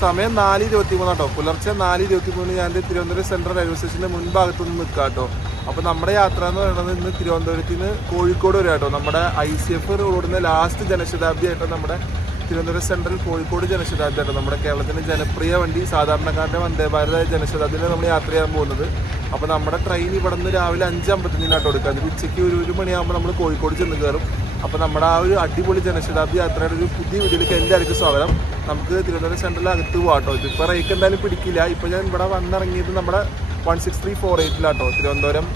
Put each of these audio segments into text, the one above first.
സമയം 4:23 കേട്ടോ. പുലർച്ചെ 4:23 ഞാൻ തിരുവനന്തപുരം സെൻട്രൽ റെയിൽവേ സ്റ്റേഷൻ്റെ മുൻഭാഗത്തു നിന്ന് നിൽക്കാം കേട്ടോ. അപ്പോൾ നമ്മുടെ യാത്ര എന്ന് പറയുന്നത് ഇന്ന് തിരുവനന്തപുരത്ത് നിന്ന് കോഴിക്കോട് വരെ കേട്ടോ. നമ്മുടെ ICF റോഡിൻ്റെ ലാസ്റ്റ് ജനശതാബ്ദി ആയിട്ട് നമ്മുടെ തിരുവനന്തപുരം സെൻട്രൽ കോഴിക്കോട് ജനശതാബ്ദി ആട്ടോ. നമ്മുടെ കേരളത്തിൻ്റെ ജനപ്രിയ വണ്ടി, സാധാരണക്കാരുടെ വന്ദേ ഭാരത ജനശതാബ്ദിയിൽ നമ്മൾ യാത്ര ചെയ്യാൻ പോകുന്നത്. അപ്പോൾ നമ്മുടെ ട്രെയിൻ ഇവിടെ നിന്ന് രാവിലെ 5:55 കേട്ടോ എടുക്കുക. അതിൽ ഉച്ചയ്ക്ക് 1 മണിയാകുമ്പോൾ നമ്മൾ കോഴിക്കോട് ചെന്ന് കയറും. അപ്പോൾ നമ്മുടെ ആ ഒരു അടിപൊളി ജനശതാബ്ദി യാത്രയുടെ ഒരു പുതിയ വീഡിയോയിലേക്ക് എല്ലാവർക്കും സ്വാഗതം. നമുക്ക് തിരുവനന്തപുരം സെൻട്രൽ അകത്ത് പോകാം കേട്ടോ. ഇതിപ്പോൾ റേക്ക് എന്തായാലും പിടിക്കില്ല. ഇപ്പോൾ ഞാൻ ഇവിടെ വന്നിറങ്ങിയത് നമ്മുടെ 16348 തിരുവനന്തപുരം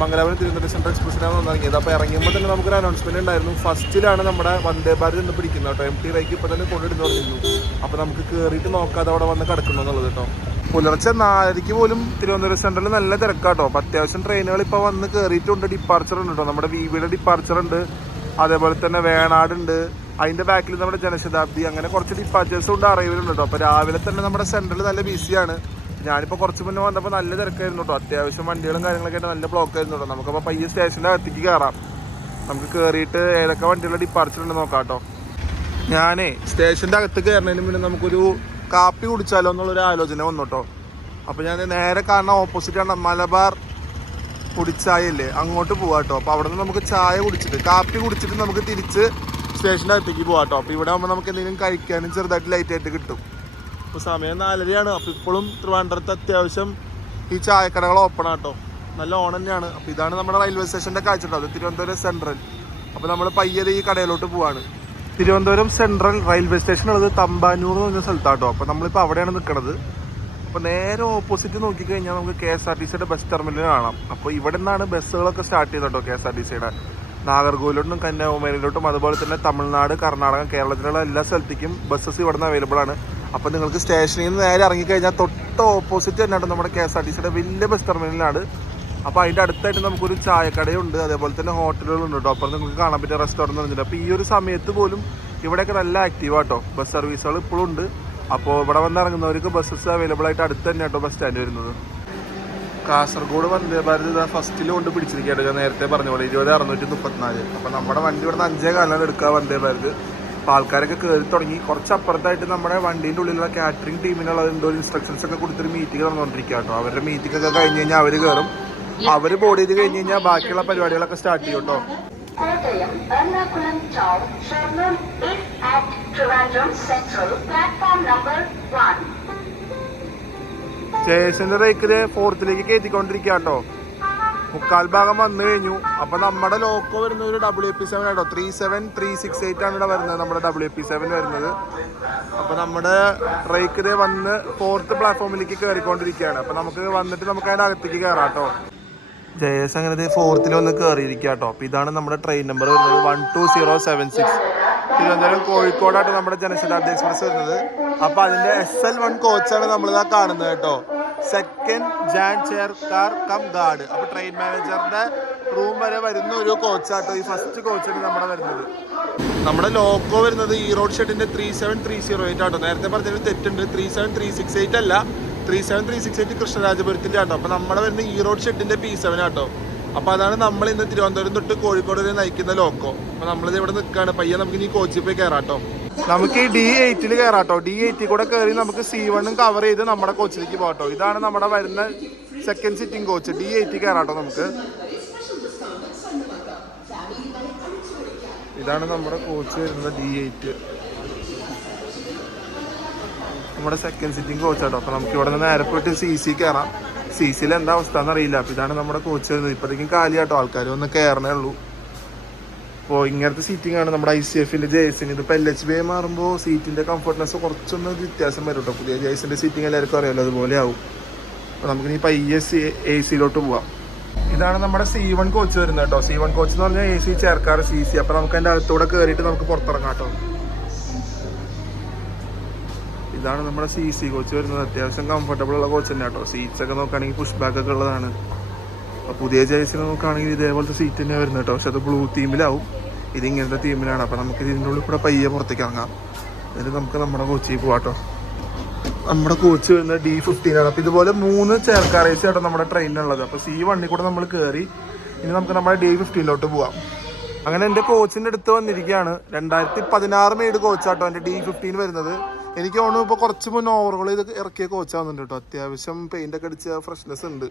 മംഗലാപുരം തിരുവനന്തപുരം സെൻട്രൽ എക്സ്പ്രസ്സിനാണ് വന്നിറങ്ങിയത്. അപ്പോൾ ഇറങ്ങുമ്പോൾ തന്നെ നമുക്കൊരു അനൗൺസ്മെൻറ്റ് ഉണ്ടായിരുന്നു. ഫസ്റ്റിലാണ് നമ്മുടെ വന്ദേ ഭാരത് എന്ന് പിടിക്കുന്നത് കേട്ടോ. MT റേക്ക് ഇപ്പോൾ തന്നെ കൊണ്ടിടുന്നു പറഞ്ഞിരുന്നു. അപ്പോൾ നമുക്ക് കയറിയിട്ട് നോക്കാതെ അവിടെ വന്ന് കിടക്കണം എന്നുള്ളത് കേട്ടോ. പുലർച്ചെ 4:00 പോലും തിരുവനന്തപുരം സെൻട്രലിൽ നല്ല തിരക്കാട്ടോ. അപ്പോൾ അത്യാവശ്യം ട്രെയിനുകൾ ഇപ്പോൾ വന്ന് കയറിയിട്ടുണ്ട്. ഡിപ്പാർച്ചർ ഉണ്ട് കേട്ടോ. നമ്മുടെ VBയുടെ ഡിപ്പാർച്ചർ ഉണ്ട്, അതേപോലെ തന്നെ വേണാട് ഉണ്ട്, അതിൻ്റെ ബാക്കിൽ നമ്മുടെ ജനശതാബ്ദി, അങ്ങനെ കുറച്ച് ഡിപ്പാർച്ചേഴ്സും ഉണ്ട്, അറൈവലുണ്ട് കേട്ടോ. അപ്പോൾ രാവിലെ തന്നെ നമ്മുടെ സെൻട്രൽ നല്ല ബിസിയാണ്. ഞാനിപ്പോൾ കുറച്ച് മുന്നേ വന്നപ്പോൾ നല്ല തിരക്കായിരുന്നു കേട്ടോ. അത്യാവശ്യം വണ്ടികളും കാര്യങ്ങളൊക്കെ ആയിട്ട് നല്ല ബ്ലോക്ക് ആയിരുന്നു കേട്ടോ. നമുക്കപ്പോൾ പയ്യെ സ്റ്റേഷൻ്റെ അകത്തേക്ക് കയറാം. നമുക്ക് കയറിയിട്ട് ഏതൊക്കെ വണ്ടികളുടെ ഡിപ്പാർച്ചർ ഉണ്ട് നോക്കാം കേട്ടോ. ഞാനേ സ്റ്റേഷൻ്റെ അകത്ത് കയറുന്നതിന് മുന്നേ നമുക്കൊരു കാപ്പി കുടിച്ചാലോ എന്നുള്ളൊരു ആലോചന വന്നു കേട്ടോ. അപ്പോൾ ഞാൻ നേരെ കാണുന്ന ഓപ്പോസിറ്റാണ് മലബാർ കുടിച്ചായല്ലേ, അങ്ങോട്ട് പോവാം കേട്ടോ. അപ്പോൾ അവിടെ നിന്ന് നമുക്ക് ചായ കുടിച്ചിട്ട് കാപ്പി കുടിച്ചിട്ട് നമുക്ക് തിരിച്ച് സ്റ്റേഷൻ്റെ അകത്തേക്ക് പോകാം കേട്ടോ. അപ്പോൾ ഇവിടെ ആകുമ്പോൾ നമുക്ക് എന്തെങ്കിലും കഴിക്കാനും ചെറുതായിട്ട് ലൈറ്റായിട്ട് കിട്ടും. ഇപ്പോൾ സമയം 4:30 അപ്പോൾ ഇപ്പോഴും ട്രിവാൻഡ്രത്ത് അത്യാവശ്യം ഈ ചായക്കടകൾ ഓപ്പൺ ആട്ടോ. നല്ല ഓൺ തന്നെയാണ്. അപ്പോൾ ഇതാണ് നമ്മുടെ റെയിൽവേ സ്റ്റേഷൻ്റെ കാഴ്ച കേട്ടോ. അത് തിരുവനന്തപുരം സെൻട്രൽ. അപ്പോൾ നമ്മൾ പയ്യത് ഈ കടയിലോട്ട് പോവാണ്. തിരുവനന്തപുരം സെൻട്രൽ റെയിൽവേ സ്റ്റേഷൻ ഉള്ളത് തമ്പാനൂർ എന്ന് പറഞ്ഞ സ്ഥലത്താട്ടോ. അപ്പോൾ നമ്മളിപ്പോൾ അവിടെയാണ് നിൽക്കുന്നത്. അപ്പോൾ നേരെ ഓപ്പോസിറ്റ് നോക്കിക്കഴിഞ്ഞാൽ നമുക്ക് KSRTCയുടെ ബസ് ടെർമിനൽ കാണാം. അപ്പോൾ ഇവിടെ നിന്നാണ് ബസ്സുകളൊക്കെ സ്റ്റാർട്ട് ചെയ്തോ. KSRTCയുടെ നാഗർകോവിലോട്ടും കന്യാകുമാരിയിലോട്ടും അതുപോലെ തന്നെ തമിഴ്നാട്, കർണാടക, കേരളത്തിലുള്ള എല്ലാ സ്ഥലത്തേക്കും ബസ്സസ് ഇവിടെ നിന്ന് അവൈലബിൾ ആണ്. അപ്പോൾ നിങ്ങൾക്ക് സ്റ്റേഷനിൽ നിന്ന് നേരെ ഇറങ്ങിക്കഴിഞ്ഞാൽ തൊട്ട് ഓപ്പോസിറ്റ് തന്നെയാണ് നമ്മുടെ KSRTCയുടെ വലിയ ബസ് ടെർമിനലാണ്. അപ്പോൾ അതിൻ്റെ അടുത്തായിട്ട് നമുക്കൊരു ചായക്കടയുണ്ട്, അതേപോലെ തന്നെ ഹോട്ടലുകളുണ്ട് കേട്ടോ. അപ്പോൾ നിങ്ങൾക്ക് കാണാൻ പറ്റിയ റെസ്റ്റോറൻറ്റ് പറഞ്ഞിട്ട്. അപ്പോൾ ഈ ഒരു സമയത്ത് പോലും ഇവിടെയൊക്കെ നല്ല ആക്റ്റീവാട്ടോ. ബസ് സർവീസുകൾ ഇപ്പോഴും ഉണ്ട്. അപ്പോൾ ഇവിടെ വന്നിറങ്ങുന്നവർക്ക് ബസ്സസ് അവൈലബിൾ ആയിട്ട് അടുത്ത് തന്നെ കേട്ടോ ബസ് സ്റ്റാൻഡ് വരുന്നത്. കാസർഗോഡ് വന്ദേ ഭാരത് ഇതാ ഫസ്റ്റിൽ കൊണ്ട് പിടിച്ചിരിക്കുകയാണ്. ഞാൻ നേരത്തെ പറഞ്ഞ പോലെ 20,634. അപ്പോൾ നമ്മുടെ വണ്ടി ഇവിടെ നിന്ന് 5:15 എടുക്കുക വന്ദേ ഭാരത്. അപ്പോൾ ആൾക്കാരൊക്കെ കയറി തുടങ്ങി. കുറച്ച് അപ്പുറത്തായിട്ട് നമ്മുടെ വണ്ടീൻ്റെ ഉള്ളിലുള്ള കാറ്ററിംഗ് ടീമിനുള്ള എന്തോ ഇൻസ്ട്രക്ഷൻസ് ഒക്കെ കൊടുത്തൊരു മീറ്റിംഗ് നടന്നുകൊണ്ടിരിക്കുക കേട്ടോ. അവരുടെ മീറ്റിംഗ് ഒക്കെ കഴിഞ്ഞ് കഴിഞ്ഞാൽ അവർ കയറും. അവർ ബോർഡ് ചെയ്ത് കഴിഞ്ഞ് കഴിഞ്ഞാൽ ബാക്കിയുള്ള പരിപാടികളൊക്കെ സ്റ്റാർട്ട് ചെയ്യും കേട്ടോ. സ്റ്റേഷന്റെ റേക്കില് 4th കയറ്റിക്കൊണ്ടിരിക്കുക കേട്ടോ. 3/4 ഭാഗം വന്നു കഴിഞ്ഞു. അപ്പൊ നമ്മുടെ ലോക്കോ വരുന്നത് ഒരു WP7 ആട്ടോ. 37368 ആണ് ഇവിടെ വരുന്നത്, നമ്മുടെ WP7 വരുന്നത്. അപ്പൊ നമ്മുടെ റേക്കില് വന്ന് 4th പ്ലാറ്റ്ഫോമിലേക്ക് കയറിക്കൊണ്ടിരിക്കുകയാണ്. അപ്പൊ നമുക്ക് വന്നിട്ട് നമുക്ക് അതിന്റെ അകത്തേക്ക് കയറാം കേട്ടോ. JS അങ്ങനെ 4th വന്ന് കയറിയിരിക്കുക കേട്ടോ. അപ്പോൾ ഇതാണ് നമ്മുടെ ട്രെയിൻ നമ്പർ വരുന്നത് 12076. തിരുവനന്തപുരം കോഴിക്കോടായിട്ട് നമ്മുടെ ജനശതാബ്ദി എക്സ്പ്രസ് വരുന്നത്. അപ്പോൾ അതിൻ്റെ SL1 കോച്ചാണ് നമ്മളിതാ കാണുന്നത് കേട്ടോ. സെക്കൻഡ് ജാൻ ചെയർ കാർ കം ഗാർഡ്. അപ്പോൾ ട്രെയിൻ മാനേജറിൻ്റെ റൂം വരെ വരുന്ന ഒരു കോച്ചാട്ടോ. ഈ ഫസ്റ്റ് കോച്ചാണ് നമ്മുടെ വരുന്നത്. നമ്മുടെ ലോക്കോ വരുന്നത് ഈറോഡ് ഷെഡിൻ്റെ 37308 ആട്ടോ. നേരത്തെ പറഞ്ഞൊരു തെറ്റുണ്ട്, 37368 അല്ല, 37368 കൃഷ്ണരാജപുരത്തിൻ്റെ ആട്ടോ. അപ്പോൾ നമ്മുടെ വരുന്ന ഈറോഡ് ഷെഡിൻ്റെ P7 ആട്ടോ. അപ്പോൾ അതാണ് നമ്മൾ ഇന്ന് തിരുവനന്തപുരം തൊട്ട് കോഴിക്കോട് വരെ നയിക്കുന്ന ലോക്കോ. അപ്പോൾ നമ്മളിത് ഇവിടെ നിൽക്കുകയാണ്. പയ്യെ നമുക്ക് ഇനി കോച്ചിൽ പോയി കയറാട്ടോ. നമുക്ക് ഈ D8 കയറാട്ടോ. D8 കൂടെ കയറി നമുക്ക് C1 കവർ ചെയ്ത് നമ്മുടെ കോച്ചിലേക്ക് പോകാട്ടോ. ഇതാണ് നമ്മുടെ വരുന്ന സെക്കൻഡ് സിറ്റിംഗ് കോച്ച്. D8 കയറാട്ടോ. നമുക്ക് ഇതാണ് നമ്മുടെ കോച്ച് വരുന്നത് D8, നമ്മുടെ സെക്കൻഡ് സിറ്റിംഗ് കോച്ച് ആട്ടോ. അപ്പോൾ നമുക്ക് ഇവിടെ നിന്ന് നേരെ പോയിട്ട് CC കയറാം. CCയിൽ എന്താ അവസ്ഥ എന്നറിയില്ല. അപ്പോൾ ഇതാണ് നമ്മുടെ കോച്ച് വരുന്നത്. ഇപ്പോഴത്തേക്കും കാലിയാട്ടോ, ആൾക്കാർ ഒന്ന് കയറണേ ഉള്ളൂ. അപ്പോൾ ഇങ്ങനത്തെ സീറ്റിംഗ് ആണ് നമ്മുടെ ICFൻ്റെ JSന്. ഇതിപ്പോൾ LHB മാറുമ്പോൾ സീറ്റിൻ്റെ കംഫർട്ട്നെസ് കുറച്ചൊന്ന് വ്യത്യാസം വരും കേട്ടോ. പുതിയ JSൻ്റെ സീറ്റിംഗ് എല്ലാവർക്കും അറിയാമല്ലോ, അതുപോലെ ആവും. അപ്പോൾ നമുക്കിനി പയ്യെ AC പോവാം. ഇതാണ് നമ്മുടെ C1 കോച്ച് വരുന്നത് കേട്ടോ. C1 കോച്ച് എന്ന് പറഞ്ഞാൽ AC ചേർക്കാർ CC. അപ്പോൾ നമുക്ക് അതിൻ്റെ അകത്തൂടെ കയറിയിട്ട് നമുക്ക് പുറത്തിറങ്ങാം കേട്ടോ. ഇതാണ് നമ്മുടെ CC കോച്ച് വരുന്നത്. അത്യാവശ്യം കംഫർട്ടബിൾ ഉള്ള കോച്ച് തന്നെ കേട്ടോ. സീറ്റ്സ് ഒക്കെ നോക്കുകയാണെങ്കിൽ പുഷ് ബാക്ക് ഒക്കെ ഉള്ളതാണ്. അപ്പോൾ പുതിയ JSന് നോക്കുകയാണെങ്കിൽ ഇതേപോലത്തെ സീറ്റ് തന്നെ വരുന്നത് കേട്ടോ. പക്ഷെ അത് ബ്ലൂ തീമിലാവും, ഇത് ഇങ്ങനത്തെ തീമിലാണ്. അപ്പോൾ നമുക്ക് ഇതിൻ്റെ ഉള്ളിൽ കൂടെ പയ്യെ പുറത്തേക്ക് ഇറങ്ങാം. എന്നിട്ട് നമുക്ക് നമ്മുടെ കോച്ചിൽ പോവാം കേട്ടോ. നമ്മുടെ കോച്ച് വരുന്നത് D15 ആണ്. അപ്പോൾ ഇതുപോലെ 3 ചെയർക്കാർ AC ആട്ടോ നമ്മുടെ ട്രെയിനിനുള്ളത്. അപ്പോൾ C1 കൂടെ നമ്മൾ കയറി ഇനി നമുക്ക് നമ്മുടെ D15 പോവാം. അങ്ങനെ എൻ്റെ കോച്ചിൻ്റെ അടുത്ത് വന്നിരിക്കുകയാണ്. 2016 മെയ്ഡ് കോച്ചാട്ടോ എൻ്റെ D15 വരുന്നത്. എനിക്ക് തോന്നുന്നു ഇപ്പോൾ കുറച്ച് മുന്നേ ഓവറോൾ ചെയ്ത് ഇറക്കിയ കോച്ചാകുന്നുണ്ട് കേട്ടോ. അത്യാവശ്യം പെയിൻ്റൊക്കെ അടിച്ച ഫ്രഷ്നെസ് ഉണ്ട്.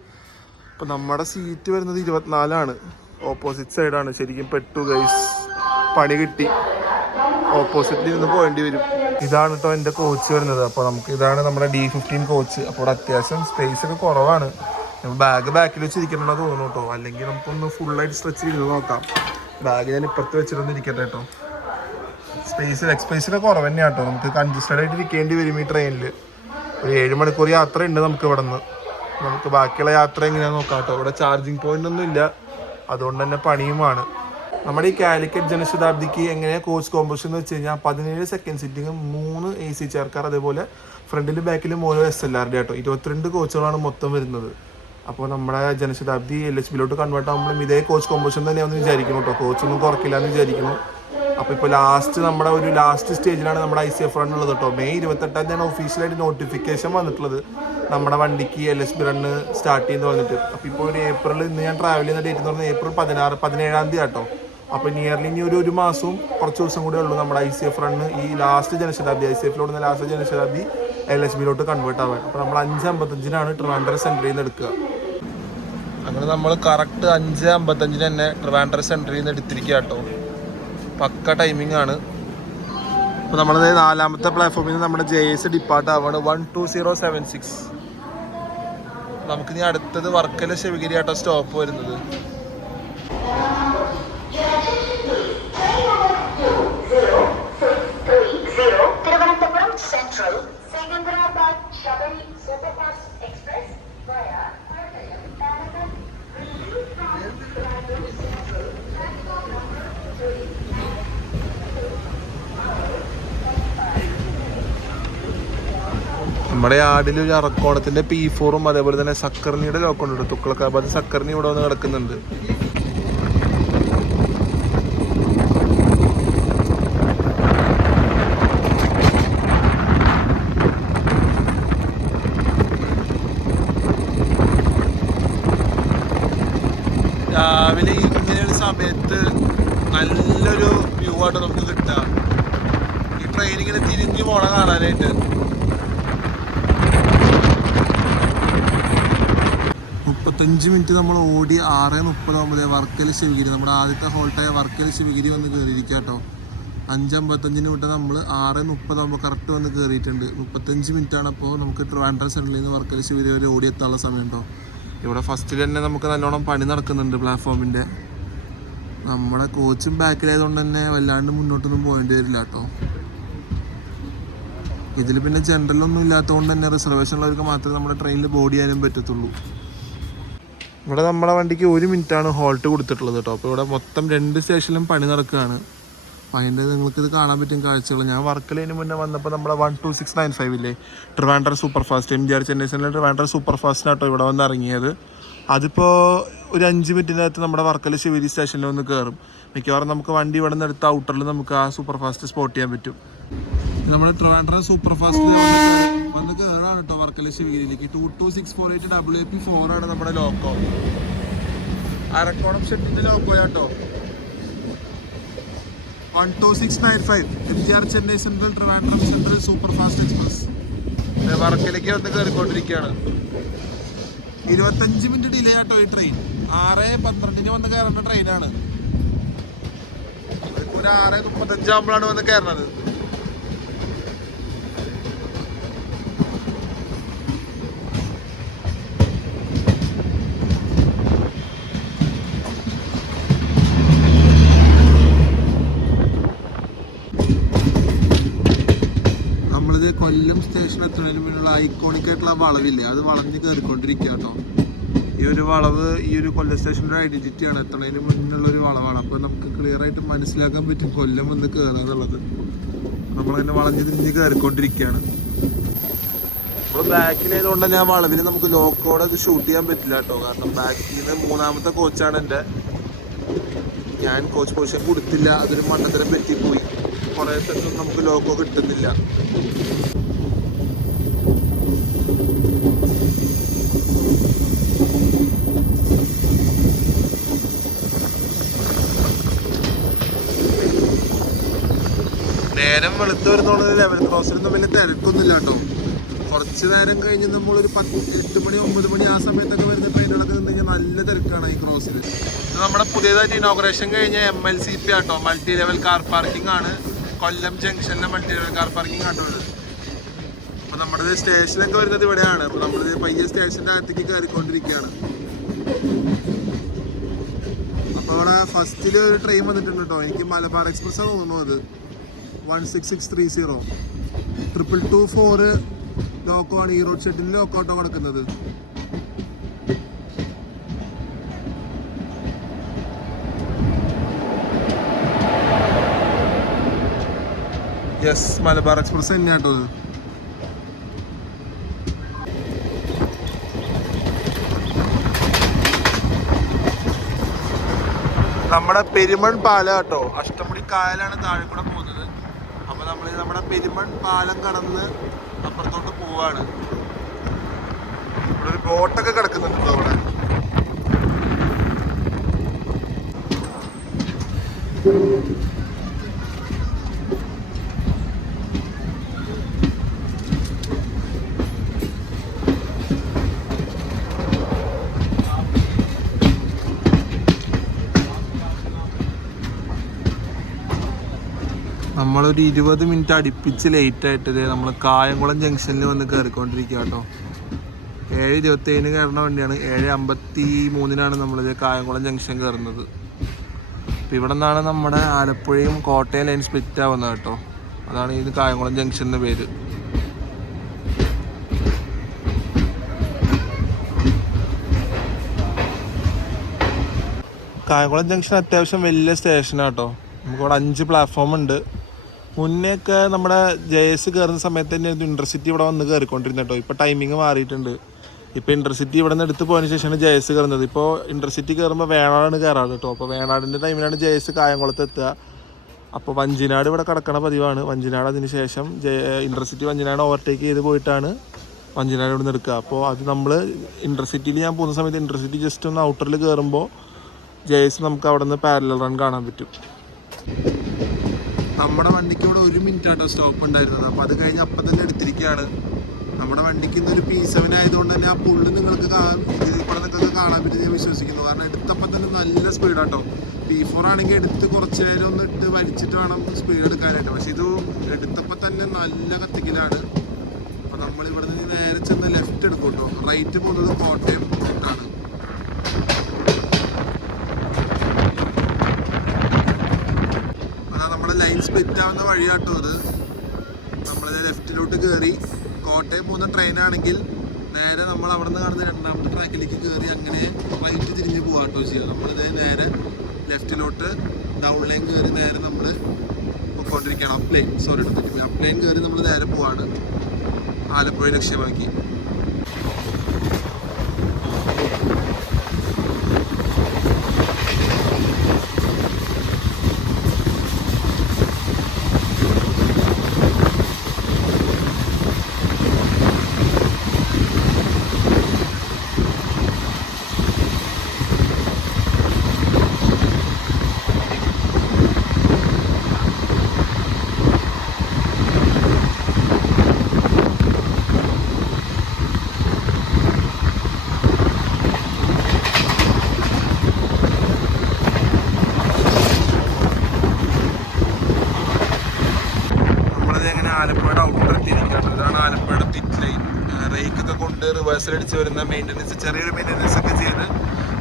അപ്പോൾ നമ്മുടെ സീറ്റ് വരുന്നത് 24 ഓപ്പോസിറ്റ് സൈഡാണ്. ശരിക്കും പെട്ടു ഗൈസ്, പണി കിട്ടി. ഓപ്പോസിറ്റിൽ നിന്ന് പോകേണ്ടി വരും. ഇതാണ് കേട്ടോ എൻ്റെ കോച്ച് വരുന്നത്. അപ്പോൾ നമുക്ക് ഇതാണ് നമ്മുടെ D15 കോച്ച്. അപ്പോൾ ഇവിടെ അത്യാവശ്യം സ്പേസ് ഒക്കെ കുറവാണ്. ബാഗ് ബാക്കിൽ വെച്ചിരിക്കണമെന്ന് തോന്നുന്നു കേട്ടോ. അല്ലെങ്കിൽ നമുക്കൊന്ന് ഫുള്ളായിട്ട് സ്ട്രെച്ച് ചെയ്ത് നോക്കാം. ബാഗ് ഞാൻ ഇപ്പുറത്ത് വെച്ചിട്ടൊന്നും ഇരിക്കട്ടെ കേട്ടോ. ലെഗ് സ്പേസൊക്കെ കുറവ് തന്നെയാണ് കേട്ടോ. നമുക്ക് കൺജസ്റ്റഡ് ആയിട്ട് ഇരിക്കേണ്ടി വരും ഈ ട്രെയിനിൽ. ഒരു 7 മണിക്കൂർ യാത്ര ഉണ്ട് നമുക്ക് ഇവിടെ നിന്ന്. നമുക്ക് ബാക്കിയുള്ള യാത്ര എങ്ങനെയാണെന്ന് നോക്കാം കേട്ടോ. ഇവിടെ ചാർജിങ് പോയിന്റ് ഒന്നും ഇല്ല, അതുകൊണ്ട് തന്നെ പണിയുമാണ്. നമ്മുടെ ഈ കാലിക്കറ്റ് ജനശതാബ്ദിക്ക് എങ്ങനെയാണ് കോച്ച് കോമ്പോസിഷൻ എന്ന് വെച്ച് കഴിഞ്ഞാൽ 17 സെക്കൻഡ് സിറ്റിങ്ങും 3 AC ചെയർക്കാർ, അതേപോലെ ഫ്രണ്ടിലും ബാക്കിലും 3 SLRD കേട്ടോ. 22 കോച്ചുകളാണ് മൊത്തം വരുന്നത്. അപ്പോൾ നമ്മുടെ ജനശതാബ്ദി LHB കൺവേർട്ട് ആകുമ്പോഴും ഇതേ കോച്ച് കോമ്പോസിഷൻ തന്നെയാണെന്ന് വിചാരിക്കുന്നു കേട്ടോ. കോച്ചൊന്നും കുറക്കില്ല എന്ന് വിചാരിക്കുന്നു. അപ്പോൾ ഇപ്പോൾ നമ്മുടെ ഒരു ലാസ്റ്റ് സ്റ്റേജിലാണ് നമ്മുടെ ICF റൺ ഉള്ളത് കേട്ടോ. May 28 ഒഫീഷ്യലായിട്ട് നോട്ടിഫിക്കേഷൻ വന്നിട്ടുള്ളത് നമ്മുടെ വണ്ടിക്ക് LHB റണ്ണ് സ്റ്റാർട്ട് ചെയ്യുന്നത് വന്നിട്ട്. അപ്പോൾ ഇപ്പോൾ ഒരു ഇന്ന് ഞാൻ ട്രാവൽ ചെയ്യുന്ന ഡേറ്റ് എന്ന് പറഞ്ഞാൽ April 17 കേട്ടോ. അപ്പോൾ നിയർലി ഇനി ഒരു മാസവും കുറച്ച് ദിവസം കൂടെ ഉള്ളൂ നമ്മുടെ ICF റണ്ണ് ഈ ലാസ്റ്റ് ജനശതാബ്ദി ICFലോടുന്ന ലാസ്റ്റ് ജനശതാബ്ദി LHB കൺവേർട്ട് ആവാൻ. അപ്പോൾ നമ്മൾ 5:55 ട്രിവാൻഡ്രം സെൻറ്ററിൽ നിന്ന് എടുക്കുക. അങ്ങനെ നമ്മൾ കറക്റ്റ് 5:55 തന്നെ ട്രിവാൻഡ്രം സെൻറ്ററിൽ നിന്ന് എടുത്തിരിക്കുക കേട്ടോ. പക്ക ടൈമിംഗ് ആണ്. അപ്പോൾ നമ്മൾ 4ാമത്തെ പ്ലാറ്റ്ഫോമിൽ നിന്ന് നമ്മുടെ JS ഡിപ്പാർട്ട് ആവാണ് 12076. നമുക്കിനി അടുത്തത് വർക്കല ശിവഗിരി ആട്ടോ സ്റ്റോപ്പ് വരുന്നത്. Thiruvananthapuram central Secunderabad Sabari superfast express വയ നമ്മുടെ ആടിൽ ഒരു അറക്കോണത്തിൻ്റെ P4ഉം അതേപോലെ തന്നെ സക്കർണിയുടെ ലോക്കുണ്ട്. തുക്ലക്കാബാദ് സക്കർണി ഇവിടെ വന്ന് കിടക്കുന്നുണ്ട്. രാവിലെ ഇങ്ങനെയുള്ള സമയത്ത് നല്ലൊരു വ്യൂ ആയിട്ട് നമുക്ക് കിട്ടുക. ഈ ട്രെയിൻ ഇങ്ങനെ തിരിഞ്ഞ് പോണ കാണാനായിട്ട്. 35 മിനിറ്റ് നമ്മൾ ഓടി 6:30 വർക്കല ശിവഗിരി, നമ്മുടെ ആദ്യത്തെ ഹോൾട്ടായ വർക്കല ശിവഗിരി വന്ന് കയറിയിരിക്കുക കേട്ടോ. 5:55 വിട്ട് നമ്മൾ 6:30 കറക്റ്റ് വന്ന് കയറിയിട്ടുണ്ട്. 35 മിനിറ്റാണ് അപ്പോൾ നമുക്ക് ട്രിവാൻഡ്രം സെൻട്രലിൽ നിന്ന് വർക്കല ശിവഗിരി വരെ ഓടിയെത്താനുള്ള സമയം കേട്ടോ. ഇവിടെ ഫസ്റ്റിൽ തന്നെ നമുക്ക് നല്ലോണം പണി നടക്കുന്നുണ്ട് പ്ലാറ്റ്ഫോമിൻ്റെ. നമ്മുടെ കോച്ചും ബാക്കിലായതുകൊണ്ട് തന്നെ വല്ലാണ്ട് മുന്നോട്ടൊന്നും പോകേണ്ടി വരില്ല കേട്ടോ. ഇതിൽ പിന്നെ ജനറലൊന്നും ഇല്ലാത്തതുകൊണ്ട് തന്നെ റിസർവേഷൻ ഉള്ളവർക്ക് മാത്രമേ നമ്മുടെ ട്രെയിനിൽ ബോർഡ് ചെയ്യാനും പറ്റത്തുള്ളൂ. ഇവിടെ നമ്മുടെ വണ്ടിക്ക് 1 മിനിറ്റാണ് ഹോൾട്ട് കൊടുത്തിട്ടുള്ളത് കേട്ടോ. അപ്പോൾ ഇവിടെ മൊത്തം 2 സ്റ്റേഷനിലും പണി നടക്കുകയാണ്. അപ്പോൾ അതിൻ്റെ നിങ്ങൾക്കിത് കാണാൻ പറ്റും കാഴ്ചകൾ. ഞാൻ വർക്കലതിന് മുന്നേ വന്നപ്പോൾ നമ്മുടെ 12695 ഇല്ലേ Trivandrum super fast, MGR Chennai central Trivandrum super ഫാസ്റ്റിനാട്ടോ ഇവിടെ വന്ന് ഇറങ്ങിയത്. അതിപ്പോൾ ഒരു 5 മിനിറ്റിനകത്ത് നമ്മുടെ വർക്കല ശിവഗിരി സ്റ്റേഷനിൽ ഒന്ന് കയറും. മിക്കവാറും നമുക്ക് വണ്ടി ഇവിടെ നിന്ന് എടുത്ത ഔട്ടറിൽ നമുക്ക് ആ സൂപ്പർ ഫാസ്റ്റ് സ്പോട്ട് ചെയ്യാൻ പറ്റും. നമ്മുടെ ട്രിവാൻഡ്രം സൂപ്പർ ഫാസ്റ്റ് വന്ന് കയറാണ് കേട്ടോ വർക്കല ശിവഗിരിയിലേക്ക്. 22648 WAP4 ആണ് നമ്മുടെ ലോക്കോ. അരക്കോണം ഷെട്ടിൻ്റെ ലോക്കോ കേട്ടോ. 12695 MGR Chennai central Trivandrum central super fast express വർക്കലേക്ക് വന്ന് കയറിക്കൊണ്ടിരിക്കുകയാണ്. 25 മിനിറ്റ് ഡിലേ ആട്ടോ ഈ ട്രെയിൻ. 6:12 വന്ന് കയറേണ്ട ട്രെയിനാണ്. ഒരു 6:35 ആകുമ്പോഴാണ് വന്ന് കയറുന്നത്. കൊല്ലം സ്റ്റേഷൻ എത്തുന്നതിന് മുന്നുള്ള ഐക്കോണിക് ആയിട്ടുള്ള വളവില്ലേ, അത് വളഞ്ഞ് കയറിക്കൊണ്ടിരിക്കുക കേട്ടോ. ഈ ഒരു വളവ് ഈ ഒരു കൊല്ലം സ്റ്റേഷൻ്റെ ഐഡൻറ്റിറ്റിയാണ്. എത്തുന്നതിന് മുന്നിലുള്ളൊരു വളവാണ്. അപ്പോൾ നമുക്ക് ക്ലിയർ ആയിട്ട് മനസ്സിലാക്കാൻ പറ്റും കൊല്ലം വന്ന് കയറുക എന്നുള്ളത്. നമ്മളതിനെ വളഞ്ഞ് തിരിഞ്ഞ് കയറിക്കൊണ്ടിരിക്കുകയാണ്. നമ്മൾ ബാക്കിലായതുകൊണ്ട് തന്നെ ആ വളവിൽ നമുക്ക് ലോക്കോടെ അത് ഷൂട്ട് ചെയ്യാൻ പറ്റില്ല കേട്ടോ. കാരണം ബാക്കിൽ നിന്ന് 3ാമത്തെ കോച്ചാണ് എൻ്റെ. ഞാൻ കോച്ച് പൊസിഷൻ കൊടുത്തില്ല, അതൊരു മണ്ടത്തരം പറ്റിപ്പോയി. കുറേ സ്ഥലത്തൊന്നും നമുക്ക് ലോക്കോ കിട്ടുന്നില്ല. നേരം വെളുത്ത് വരുന്നോണ്ട് ലെവൽ ക്രോസിലൊന്നും വലിയ തിരക്കൊന്നുമില്ല കേട്ടോ. കുറച്ച് നേരം കഴിഞ്ഞ് നമ്മളൊരു 8 മണി 9 മണി ആ സമയത്തൊക്കെ വരുന്ന ട്രെയിനുകളൊക്കെ നിന്നുകഴിഞ്ഞാൽ നല്ല തിരക്കാണ് ഈ ക്രോസിൽ. ഇത് നമ്മുടെ പുതിയതായിട്ട് ഇനോഗ്രേഷൻ കഴിഞ്ഞ MLCP ആട്ടോ, മൾട്ടി ലെവൽ കാർ പാർക്കിംഗ് ആണ്. കൊല്ലം ജംഗ്ഷനിലെ മൾട്ടി ലെവൽ കാർ പാർക്കിംഗ് ആട്ടോ ഇത്. അപ്പോൾ നമ്മുടെ സ്റ്റേഷനൊക്കെ വരുന്നത് ഇവിടെയാണ്. അപ്പോൾ നമ്മൾ പയ്യെ സ്റ്റേഷൻ്റെ അകത്തേക്ക് കയറിക്കൊണ്ടിരിക്കുകയാണ്. അപ്പോൾ ഇവിടെ ഫസ്റ്റിൽ ഒരു ട്രെയിൻ വന്നിട്ടുണ്ട് കേട്ടോ. എനിക്ക് മലബാർ എക്സ്പ്രസ് ആണ് തോന്നുന്നു. അത് 16630 22224 ലോക്കോ ആണ്. ഈ റോഡ് ഷെഡിൽ ലോക്കോ ആട്ടോ കിടക്കുന്നത്. യെസ്, മലബാർ എക്സ്പ്രസ് തന്നെയാട്ടോ ഇത്. നമ്മുടെ പെരുമൺ പാലം കേട്ടോ, അഷ്ടമുടി കായലാണ് താഴെ കൂടെ പോകുന്നത്. അപ്പോൾ നമ്മൾ നമ്മുടെ പെരുമൺ പാലം കടന്ന് അപ്പുറത്തോട്ട് പോവാണ്. ഇവിടെ ഒരു ബോട്ടൊക്കെ കിടക്കുന്നുണ്ടോ അവിടെ. നമ്മളൊരു 20 മിനിറ്റ് അടുപ്പിച്ച് ലേറ്റ് ആയിട്ട് നമ്മൾ കായംകുളം ജംഗ്ഷനിൽ വന്ന് കയറിക്കൊണ്ടിരിക്കുക കേട്ടോ. 7:27 കയറുന്ന വണ്ടിയാണ്. 7:53 നമ്മളിത് കായംകുളം ജംഗ്ഷൻ കയറുന്നത്. അപ്പോൾ ഇവിടെ നിന്നാണ് നമ്മുടെ ആലപ്പുഴയും കോട്ടയം ലൈൻ സ്പ്ലിറ്റ് ആവുന്നത് കേട്ടോ. അതാണ് ഇത് കായംകുളം ജംഗ്ഷൻ എന്ന പേര്. കായംകുളം ജംഗ്ഷൻ അത്യാവശ്യം വലിയ സ്റ്റേഷനാണ് കേട്ടോ. നമുക്കിവിടെ 5 പ്ലാറ്റ്ഫോം ഉണ്ട്. മുന്നേയൊക്കെ നമ്മുടെ JS കയറുന്ന സമയത്ത് തന്നെ ഇൻ്റർസിറ്റി ഇവിടെ വന്ന് കയറിക്കൊണ്ടിരുന്നത് കേട്ടോ. ഇപ്പോൾ ടൈമിങ് മാറിയിട്ടുണ്ട്. ഇപ്പോൾ ഇൻ്റർസിറ്റി ഇവിടെ നിന്ന് എടുത്ത് പോയതിന് ശേഷമാണ് JS കയറുന്നത്. ഇപ്പോൾ ഇൻ്റർസിറ്റി കയറുമ്പോൾ വേണാടാണ് കയറാറ് കേട്ടോ. അപ്പോൾ വേണാടിൻ്റെ ടൈമിലാണ് JS കായംകുളത്ത് എത്തുക. അപ്പോൾ വഞ്ചിനാട് ഇവിടെ കിടക്കണ പതിവാണ്. വഞ്ചിനാട് അതിന് ശേഷം ഇൻ്റർസിറ്റി വഞ്ചിനാട് ഓവർടേക്ക് ചെയ്ത് പോയിട്ടാണ് വഞ്ചിനാട് ഇവിടെ നിന്ന് എടുക്കുക. അപ്പോൾ അത് നമ്മൾ ഇൻ്റർസിറ്റിയിൽ ഞാൻ പോകുന്ന സമയത്ത് ഇൻ്റർസിറ്റി ജസ്റ്റ് ഒന്ന് ഔട്ടറിൽ കയറുമ്പോൾ JS നമുക്ക് അവിടെ നിന്ന് പാരലൽ റൺ കാണാൻ പറ്റും. നമ്മുടെ വണ്ടിക്ക് ഇവിടെ 1 മിനിറ്റ് ആട്ടോ സ്റ്റോപ്പ് ഉണ്ടായിരുന്നത്. അപ്പോൾ അത് കഴിഞ്ഞ് അപ്പം തന്നെ എടുത്തിരിക്കുകയാണ്. നമ്മുടെ വണ്ടിക്ക് ഇന്നൊരു P7 ആയതുകൊണ്ട് തന്നെ ആ പുള്ളി നിങ്ങൾക്ക് ഇവിടെ നിന്നൊക്കെ കാണാൻ പറ്റും ഞാൻ വിശ്വസിക്കുന്നു. കാരണം എടുത്തപ്പം തന്നെ നല്ല സ്പീഡാട്ടോ. P4 ആണെങ്കിൽ എടുത്ത് കുറച്ച് നേരം ഒന്ന് ഇട്ട് വലിച്ചിട്ട് വേണം സ്പീഡ് എടുക്കാനായിട്ട്. പക്ഷെ ഇത് എടുത്തപ്പോൾ തന്നെ നല്ല കത്തിക്കലാണ്. അപ്പോൾ നമ്മൾ ഇവിടെ നിന്ന് നേരെ ചെന്ന് ലെഫ്റ്റ് എടുക്കും കേട്ടോ. റൈറ്റ് പോകുന്നത് കോട്ടയം ആണ്. ലൈൻ സ്പ്ലിറ്റ് ആവുന്ന വഴിയാട്ടോ ഇത്. നമ്മളത് ലെഫ്റ്റിലോട്ട് കയറി കോട്ടയം പോകുന്ന ട്രെയിനാണെങ്കിൽ നേരെ നമ്മൾ അവിടെ നിന്ന് കാണുന്ന 2ാമത്തെ ട്രാക്കിലേക്ക് കയറി അങ്ങനെ റൈറ്റ് തിരിഞ്ഞ് പോകാട്ടോ ചെയ്യുക. നമ്മളിത് നേരെ ലെഫ്റ്റിലോട്ട് ഡൗൺ ലൈൻ കയറി നേരെ നമ്മൾ പോയിക്കൊണ്ടിരിക്കുകയാണ്. അപ്പ് ലൈൻ കയറി നമ്മൾ നേരെ പോവാണ് ആലപ്പുഴ ലക്ഷ്യമാക്കി. ആലപ്പുഴയുടെ ഔട്ടർ എത്തിയിരിക്കുകയാണ്. ഇതാണ് ആലപ്പുഴയുടെ പിറ്റ് ലൈൻ. റേക്കൊക്കെ കൊണ്ട് റിവേഴ്സലടിച്ച് വരുന്ന മെയിൻ്റനൻസ്, ചെറിയൊരു മെയിൻ്റനൻസ് ഒക്കെ ചെയ്ത്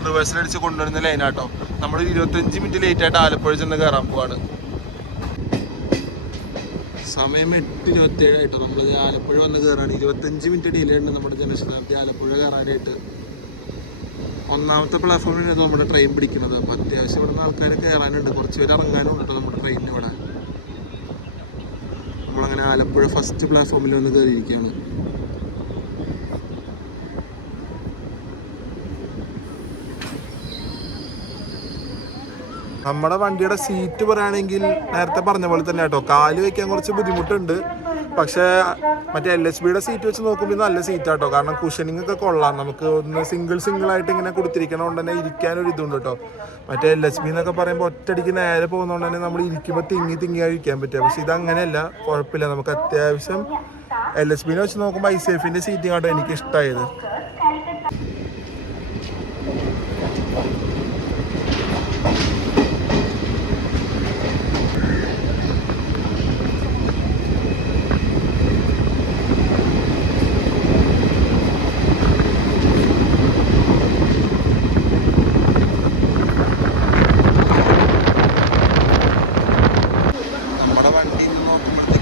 റിവേഴ്സലടിച്ച് കൊണ്ടുവരുന്ന ലൈനാട്ടോ. നമ്മളൊരു 25 മിനിറ്റ് ലേറ്റ് ആയിട്ട് ആലപ്പുഴ ചെന്ന് കയറാൻ പോവാണ്. സമയം 8:27 ആയിട്ടോ. നമ്മൾ ആലപ്പുഴ വന്ന് കയറാണ്. 25 മിനിറ്റ് ഡിലേ ഉണ്ട് നമ്മുടെ ജനശതാബ്ദി ആലപ്പുഴ കയറാനായിട്ട്. 1ാമത്തെ പ്ലാറ്റ്ഫോമിലാണ് നമ്മുടെ ട്രെയിൻ പിടിക്കുന്നത്. അപ്പോൾ അത്യാവശ്യം ഇവിടെ നിന്ന് ആൾക്കാർ കയറാനുണ്ട്. കുറച്ച് പേര് ഇറങ്ങാനും ഉണ്ട് കേട്ടോ നമ്മുടെ ട്രെയിനിന് ഇവിടെ. നമ്മളങ്ങനെ ആലപ്പുഴ ഫസ്റ്റ് പ്ലാറ്റ്ഫോമിൽ വന്ന് കയറിയിരിക്കുകയാണ്. നമ്മുടെ വണ്ടിയുടെ സീറ്റ് പറയുകയാണെങ്കിൽ നേരത്തെ പറഞ്ഞ പോലെ തന്നെ കേട്ടോ, കാല് വയ്ക്കാൻ കുറച്ച് ബുദ്ധിമുട്ടുണ്ട്. പക്ഷേ മറ്റേ LHBയുടെ സീറ്റ് വെച്ച് നോക്കുമ്പോൾ നല്ല സീറ്റാട്ടോ. കാരണം കുഷനിങ് ഒക്കെ കൊള്ളാം. നമുക്ക് ഒന്ന് സിംഗിൾ ആയിട്ട് ഇങ്ങനെ കൊടുത്തിരിക്കണോണ്ട് തന്നെ ഇരിക്കാനൊരു ഇതുണ്ട് കേട്ടോ. മറ്റേ LHB എന്നൊക്കെ പറയുമ്പോൾ ഒറ്റയടിക്ക് നേരെ പോകുന്നതുകൊണ്ട് തന്നെ നമ്മൾ ഇരിക്കുമ്പോൾ തിങ്ങിയായി ഇരിക്കാൻ പറ്റുക. പക്ഷെ ഇതങ്ങനെയല്ല, കുഴപ്പമില്ല. നമുക്ക് അത്യാവശ്യം LHBനെ വെച്ച് നോക്കുമ്പോൾ ICFന്റെ സീറ്റിംഗ് ആട്ടോ എനിക്ക് ഇഷ്ടമായത്.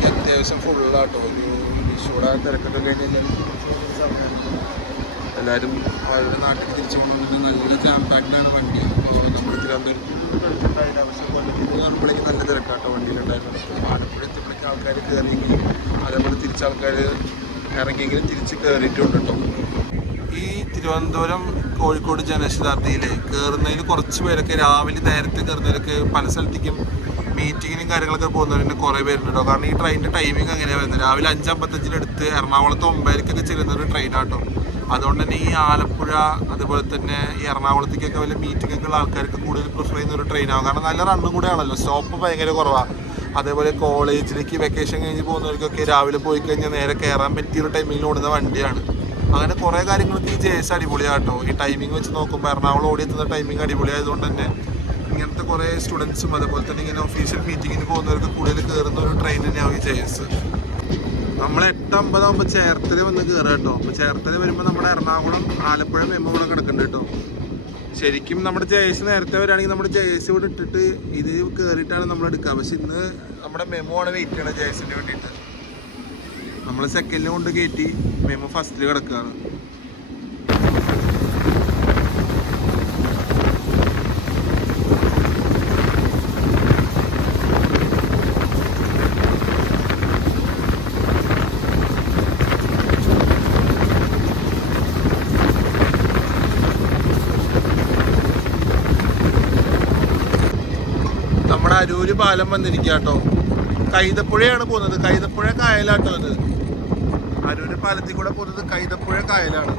അത്യാവശ്യം ഫുള്ളാട്ടോ. ഒരു വിഷുവിടെ തിരക്കൊക്കെ കഴിഞ്ഞാൽ എല്ലാവരും അവരുടെ നാട്ടിൽ തിരിച്ചു പോകുന്നതുകൊണ്ട് നല്ല ജാം പാക്ഡാണ് വണ്ടി. അപ്പോൾ നമ്മൾ തിരുവനന്തപുരത്ത് പക്ഷേ കൊല്ലത്തിൽ നമ്മളേക്ക് നല്ല തിരക്കാട്ടോ വണ്ടിയിലുണ്ടായിരുന്നു. ആലപ്പുഴ എത്തിയപ്പോഴേക്കും ആൾക്കാർ കയറിയെങ്കിലും അതേപോലെ തിരിച്ച് ആൾക്കാർ ഇറങ്ങിയെങ്കിലും തിരിച്ച് കയറിയിട്ടുണ്ട് കേട്ടോ. ഈ തിരുവനന്തപുരം കോഴിക്കോട് ജനശതാബ്ദിയിൽ കയറുന്നതിൽ കുറച്ച് പേരൊക്കെ രാവിലെ നേരത്തെ കയറുന്നവരൊക്കെ പല സ്ഥലത്തേക്കും മീറ്റിങ്ങിനും കാര്യങ്ങളൊക്കെ പോകുന്നവരുണ്ട് കുറേ പേരുണ്ട് കേട്ടോ. കാരണം ഈ ട്രെയിനിൻ്റെ ടൈമിങ് അങ്ങനെയാണ് വരുന്നത്. രാവിലെ 5:55 എറണാകുളത്ത് 9:00 ചെല്ലുന്ന ഒരു ട്രെയിനാട്ടോ. അതുകൊണ്ട് തന്നെ ഈ ആലപ്പുഴ അതുപോലെ തന്നെ ഈ എറണാകുളത്തേക്കൊക്കെ വല്ല മീറ്റിംഗ് ഉള്ള ആൾക്കാർക്ക് കൂടുതൽ പ്രിഫർ ചെയ്യുന്ന ഒരു ട്രെയിനാകും. കാരണം നല്ല റണ്ണും കൂടെ ആണല്ലോ, സ്റ്റോപ്പ് ഭയങ്കര കുറവാണ്. അതേപോലെ കോളേജിലേക്ക് വെക്കേഷൻ കഴിഞ്ഞ് പോകുന്നവർക്കൊക്കെ രാവിലെ പോയി കഴിഞ്ഞാൽ നേരെ കയറാൻ പറ്റിയൊരു ടൈമിങ്ങിൽ ഓടുന്ന വണ്ടിയാണ്. അങ്ങനെ കുറേ കാര്യങ്ങൾക്ക് ഈ JS അടിപൊളിയാട്ടോ. ഈ ടൈമിംഗ് വെച്ച് നോക്കുമ്പോൾ എറണാകുളം ഓടിയെത്തുന്ന ടൈമിംഗ് അടിപൊളിയായതുകൊണ്ട് തന്നെ ഇങ്ങനത്തെ കുറേ സ്റ്റുഡൻസും അതുപോലെ തന്നെ ഇങ്ങനെ ഒഫീഷ്യൽ മീറ്റിങ്ങിന് പോകുന്നവർക്ക് കൂടുതൽ കയറുന്ന ഒരു ട്രെയിൻ തന്നെയാവും ഈ JS. നമ്മൾ 8:50 ആകുമ്പോൾ ചേർത്തല വന്ന് കയറുക കേട്ടോ. അപ്പോൾ ചേർത്തല വരുമ്പോൾ നമ്മുടെ എറണാകുളം ആലപ്പുഴ മെമ്മോ കൂടെ കിടക്കുന്നുണ്ട് കേട്ടോ. ശരിക്കും നമ്മുടെ JS നേരത്തെ വരികയാണെങ്കിൽ നമ്മുടെ JS ഇവിടെ ഇട്ടിട്ട് ഇത് കയറിയിട്ടാണ് നമ്മൾ എടുക്കുക. പക്ഷെ ഇന്ന് നമ്മുടെ മെമ്മോ ആണ് വെയിറ്റ് ചെയ്യണത് JSന് വേണ്ടിയിട്ട്. നമ്മൾ സെക്കൻഡിൽ കൊണ്ട് കയറ്റി മെമ്മോ ഫസ്റ്റിൽ കിടക്കുകയാണ്. നമ്മുടെ അരൂര് പാലം വന്നിരിക്കുക കേട്ടോ. കൈതപ്പുഴയാണ് പോകുന്നത്. കൈതപ്പുഴ കായലാട്ടോ ഇത്. അരൂര് പാലത്തിൽ കൂടെ പോകുന്നത് കൈതപ്പുഴ കായലാണ്.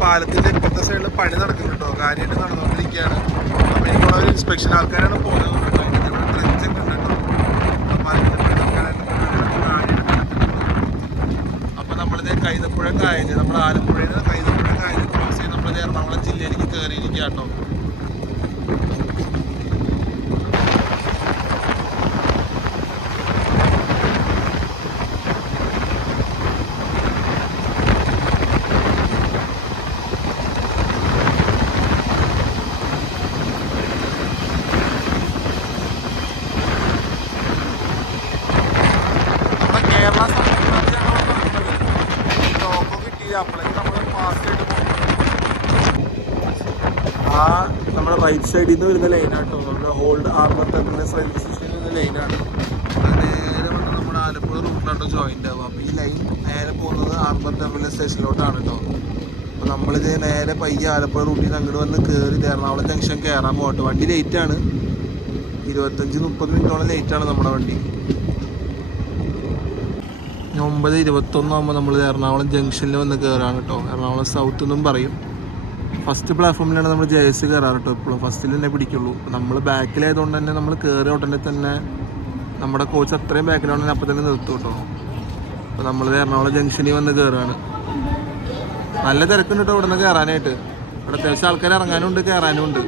പാലത്തിൻ്റെ ഇപ്പുറത്തെ സൈഡിൽ പണി നടക്കുന്നുണ്ടോ, കാര്യമായിട്ട് നടന്നുകൊണ്ടിരിക്കുകയാണ്. അപ്പോൾ എനിക്കുള്ള ഒരു ഇൻസ്പെക്ഷൻ ആൾക്കാരാണ് പോകുന്നത് കേട്ടോ. അതിൻ്റെ ഇവിടെ ട്രെഞ്ചൊക്കെ ഉണ്ട് കേട്ടോ. അപ്പോൾ നമ്മളിത് കൈതപ്പുഴ കായൽ, നമ്മുടെ ആലപ്പുഴയിൽ നിന്ന് കൈതപ്പുഴ കായൽ ക്രോസ് ചെയ്ത് നമ്മളിത് എറണാകുളം ജില്ലയിലേക്ക് കയറിയിരിക്കുക കേട്ടോ. ആ നമ്മുടെ റൈറ്റ് സൈഡിൽ നിന്ന് വരുന്ന ലൈനാട്ടോ. നമ്മുടെ ഓൾഡ് ആർമർ ടെർമിനസ് റെയിൽവേ സ്റ്റേഷനിൽ വരുന്ന ലൈനാണ്. അത് നേരെ വന്ന് നമ്മുടെ ആലപ്പുഴ റൂട്ടിലാട്ടോ ജോയിൻ്റ് ആവുക. അപ്പോൾ ഈ ലൈൻ നേരെ പോകുന്നത് ആർമർ ടെർമിനസ് സ്റ്റേഷനിലോട്ടാണ് കേട്ടോ. അപ്പോൾ നമ്മളിത് നേരെ പയ്യെ ആലപ്പുഴ റൂട്ടിൽ നിന്ന് അങ്ങോട്ട് വന്ന് കയറി എറണാകുളം ജംഗ്ഷൻ കയറാൻ പോകട്ടെ. വണ്ടി ലേറ്റാണ്, 25-30 മിനിറ്റോളം ലേറ്റാണ് നമ്മുടെ വണ്ടി. 9:21 ആകുമ്പോൾ നമ്മൾ എറണാകുളം ജംഗ്ഷനിൽ വന്ന് കയറാണ് കേട്ടോ. എറണാകുളം സൗത്ത് എന്നും പറയും. ഫസ്റ്റ് പ്ലാറ്റ്ഫോമിലാണ് നമ്മൾ JS കയറാറ് കേട്ടോ. ഇപ്പോഴും ഫസ്റ്റിൽ തന്നെ പിടിക്കുള്ളൂ. നമ്മൾ ബാക്കിലായതുകൊണ്ട് തന്നെ നമ്മൾ കയറിയ ഉടനെ തന്നെ നമ്മുടെ കോച്ച് അത്രയും ബാക്കിലാണെങ്കിൽ അപ്പം തന്നെ നിർത്തും കേട്ടോ. അപ്പോൾ നമ്മൾ എറണാകുളം ജംഗ്ഷനിൽ വന്ന് കയറുകയാണ്. നല്ല തിരക്കുണ്ട് കേട്ടോ ഇവിടെ നിന്ന് കയറാനായിട്ട്. ഇവിടെ അത്യാവശ്യം ആൾക്കാർ ഇറങ്ങാനും ഉണ്ട് കയറാനും ഉണ്ട്.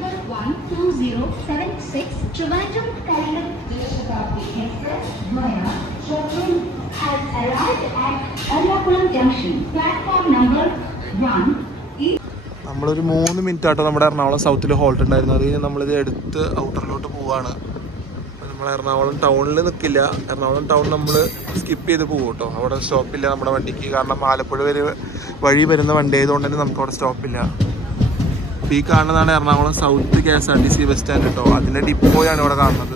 നമ്മളൊരു 3 മിനിറ്റ് ആട്ടോ നമ്മുടെ എറണാകുളം സൗത്തിൽ ഹോൾട്ട് ഉണ്ടായിരുന്നു. അത് കഴിഞ്ഞ് നമ്മളിത് എടുത്ത് ഔട്ടറിലോട്ട് പോവാണ്. നമ്മൾ എറണാകുളം ടൗണിൽ നിൽക്കില്ല. എറണാകുളം ടൗൺ നമ്മൾ സ്കിപ്പ് ചെയ്ത് പോകും കേട്ടോ. അവിടെ സ്റ്റോപ്പില്ല നമ്മുടെ വണ്ടിക്ക്. കാരണം ആലപ്പുഴ വഴി വരുന്ന വണ്ടി ആയതുകൊണ്ട് തന്നെ നമുക്ക് അവിടെ സ്റ്റോപ്പില്ല. ഈ കാണുന്നതാണ് Ernakulam south KSRTC bus stand കേട്ടോ. അതിൻ്റെ ഡിപ്പോയാണ് ഇവിടെ കാണുന്നത്.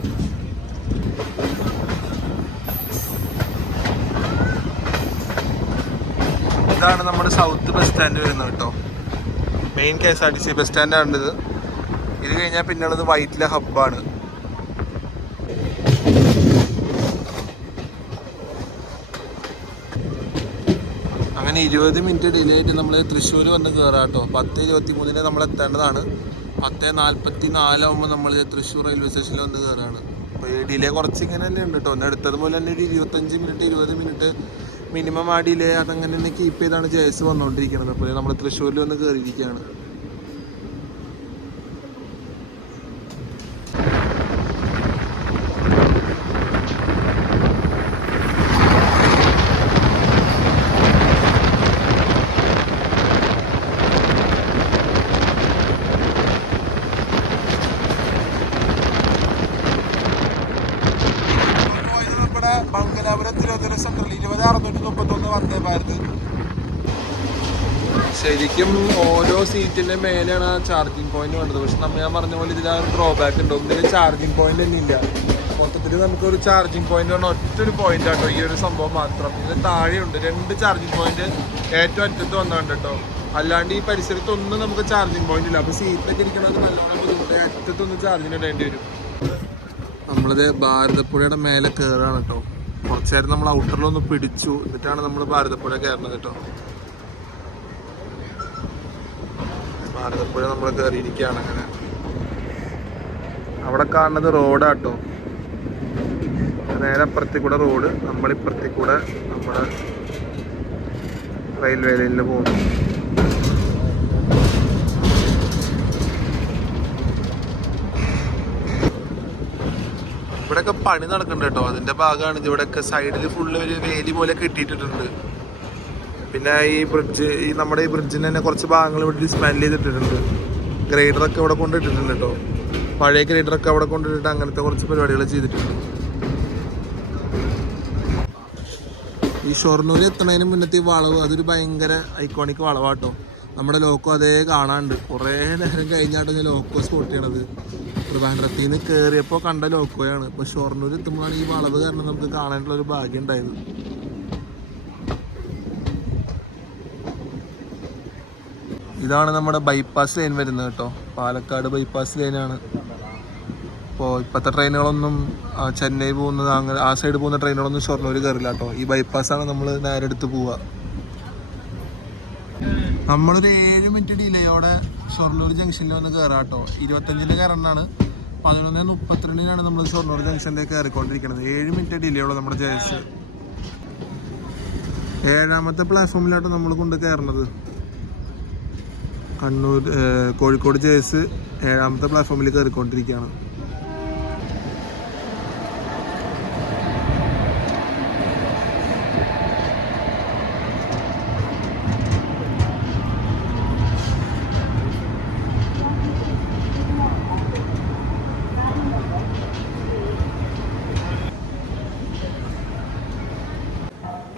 ഇതാണ് നമ്മുടെ സൗത്ത് ബസ് സ്റ്റാൻഡ് വരുന്നത് കേട്ടോ. മെയിൻ KSRTC ബസ് സ്റ്റാൻഡാണ് ഇത്. ഇത് കഴിഞ്ഞാൽ പിന്നുള്ളത് വൈറ്റില ഹബ്ബാണ്. അങ്ങനെ 20 മിനിറ്റ് ഡിലേ ആയിട്ട് നമ്മൾ തൃശ്ശൂർ വന്ന് കയറാം കേട്ടോ. 10:23 നമ്മൾ എത്തേണ്ടതാണ്. 10:44 ആകുമ്പോൾ നമ്മൾ തൃശ്ശൂർ റെയിൽവേ സ്റ്റേഷനിൽ വന്ന് കയറാണ്. അപ്പോൾ ഈ ഡിലേ കുറച്ച് ഇങ്ങനെ തന്നെ ഉണ്ട് കേട്ടോ. ഒന്ന് എടുത്തതുപോലെ തന്നെ ഒരു 25 മിനിറ്റ് 20 മിനിറ്റ് മിനിമം ആ ഡിലേ അതങ്ങനെ തന്നെ കീപ്പ് ചെയ്താണ് JS വന്നുകൊണ്ടിരിക്കുന്നത്. അപ്പോൾ നമ്മൾ തൃശ്ശൂരിൽ വന്ന് കയറിയിരിക്കുകയാണ്. മംഗലാപുരം തിരുവനന്തപുരം സെൻട്രൽ 20,631 വന്ദേ ഭാരത്. ശരിക്കും ഓരോ സീറ്റിൻ്റെ മേലെയാണ് ചാർജിങ് പോയിന്റ് വേണ്ടത്. പക്ഷെ ഞാൻ പറഞ്ഞ പോലെ ഇതിൽ ആ ഒരു ഡ്രോബാക്ക് ഉണ്ട്. ഒന്നിന് ചാർജിങ് പോയിന്റ് തന്നെ ഇല്ല. മൊത്തത്തിൽ നമുക്കൊരു ചാർജിങ് പോയിന്റ് പറഞ്ഞാൽ ഒറ്റൊരു പോയിന്റ് ആട്ടോ ഈ ഒരു സംഭവം മാത്രം. ഇതിന് താഴെയുണ്ട് 2 ചാർജിങ് പോയിന്റ് ഏറ്റവും അറ്റത്ത് വന്നുണ്ട് കേട്ടോ. അല്ലാണ്ട് ഈ പരിസരത്തൊന്നും നമുക്ക് ചാർജിങ് പോയിന്റ് ഇല്ല. അപ്പോൾ സീറ്റിലൊക്കെ ഇരിക്കണമെങ്കിൽ നല്ലോണം ബുദ്ധിമുട്ട്. അറ്റത്തൊന്നും ചാർജിന് ഇടേണ്ടി വരും. നമ്മളിത് ഭാരതപ്പുഴയുടെ മേലെ കയറുകയാണ് കേട്ടോ. കുറച്ച് നേരം നമ്മൾ ഔട്ടറിലൊന്ന് പിടിച്ചു, എന്നിട്ടാണ് നമ്മൾ ഭാരതപ്പുഴ കയറുന്നത് കേട്ടോ. ഭാരതപ്പുഴ നമ്മൾ കയറിയിരിക്കുകയാണ്. അങ്ങനെ അവിടെ കാണുന്നത് റോഡാട്ടോ. നേരെ അപ്പുറത്തേക്ക് കൂടെ റോഡ്, നമ്മളിപ്പുറത്തേക്ക് കൂടെ നമ്മുടെ റെയിൽവേ ലൈനിൽ പോകുന്നു. ഇവിടെയൊക്കെ പണി നടക്കുന്നുണ്ട് കേട്ടോ. അതിൻ്റെ ഭാഗമാണ് ഇത്. ഇവിടെയൊക്കെ സൈഡിൽ ഫുള്ള് ഒരു വേലി പോലെ കെട്ടിയിട്ടിട്ടുണ്ട്. പിന്നെ ഈ ബ്രിഡ്ജ്, നമ്മുടെ ഈ ബ്രിഡ്ജിന് തന്നെ കുറച്ച് ഭാഗങ്ങൾ ഇവിടെ ഡിസ്മാൻഡിൽ ചെയ്തിട്ടിട്ടുണ്ട്. ഗ്രൈഡറൊക്കെ ഇവിടെ കൊണ്ടിട്ടിട്ടുണ്ട് കേട്ടോ. പഴയ ഗ്രൈഡറൊക്കെ അവിടെ കൊണ്ടിട്ടിട്ട് അങ്ങനത്തെ കുറച്ച് പരിപാടികൾ ചെയ്തിട്ടുണ്ട്. ഈ ഷൊർണൂർ എത്തുന്നതിന് മുന്നത്തെ ഈ വളവ്, അതൊരു ഭയങ്കര ഐക്കോണിക് വളവാട്ടോ. നമ്മുടെ ലോക്കോ അതേ കാണാണ്ട് കുറേ നേരം കഴിഞ്ഞാട്ടോ ഞാൻ ലോക്കോ സ്പോട്ട് ചെയ്യണത്. ട്രിവാൻഡ്രത്തിൽ നിന്ന് കയറിയപ്പോൾ കണ്ട ലോക്കോയാണ്. ഇപ്പോൾ ഷൊർണൂർ എത്തുമ്പോഴാണ് ഈ വളവ് കാരണം നമുക്ക് കാണാനുള്ള ഒരു ഭാഗ്യം ഉണ്ടായത്. ഇതാണ് നമ്മുടെ ബൈപ്പാസ് ലൈൻ വരുന്നത് കേട്ടോ. പാലക്കാട് ബൈപ്പാസ് ലൈനാണ്. ഇപ്പോൾ ഇപ്പോഴത്തെ ട്രെയിനുകളൊന്നും ചെന്നൈ പോകുന്നത് അങ്ങനെ ആ സൈഡ് പോകുന്ന ട്രെയിനുകളൊന്നും ഷൊർണൂർ കയറില്ല കേട്ടോ. ഈ ബൈപ്പാസാണ് നമ്മൾ നേരെ എടുത്ത് പോവുക. നമ്മളൊരു 7 മിനിറ്റ് ഡിലേയോടെ ഷൊർണൂർ ജംഗ്ഷനിൽ വന്ന് കയറാം കേട്ടോ. 25-ന് കയറണാണ്. 11:32-നാണ് നമ്മൾ ഷൊർണൂർ ജംഗ്ഷനിലേക്ക് കയറിക്കൊണ്ടിരിക്കുന്നത്. 7 മിനിറ്റ് ഡിലേയോടെ നമ്മുടെ JS 7ാമത്തെ പ്ലാറ്റ്ഫോമിലാട്ടോ നമ്മൾ കൊണ്ട് കയറണത്. കോഴിക്കോട് JS 7ാമത്തെ പ്ലാറ്റ്ഫോമിൽ കയറിക്കൊണ്ടിരിക്കുകയാണ്.